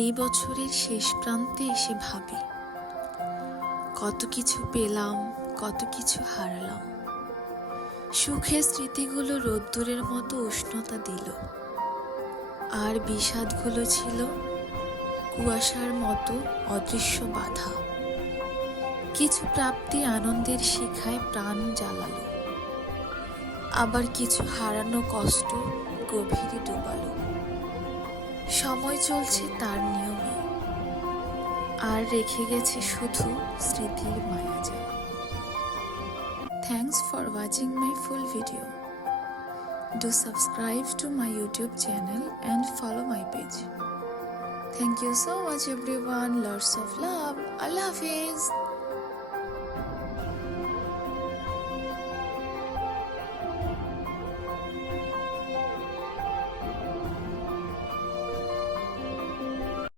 এই বছরের শেষ প্রান্তে এসে ভাবি, কত কিছু পেলাম, কত কিছু হারালাম। সুখের স্মৃতিগুলো রোদ্দুরের মতো উষ্ণতা দিল, আর বিষাদগুলো ছিল কুয়াশার মতো অদৃশ্য বাধা। কিছু প্রাপ্তি আনন্দের শিখায় প্রাণ জ্বালালো, আবার কিছু হারানো কষ্ট গভীরে ডুবালো। সময় চলছে তার নিয়মে, আর রেখে গেছে শুধু স্মৃতির মায়াজাল। Thanks for watching my full video. Do subscribe to my YouTube channel and follow my page. Thank you so much everyone. Lots of love. Allah Hafiz.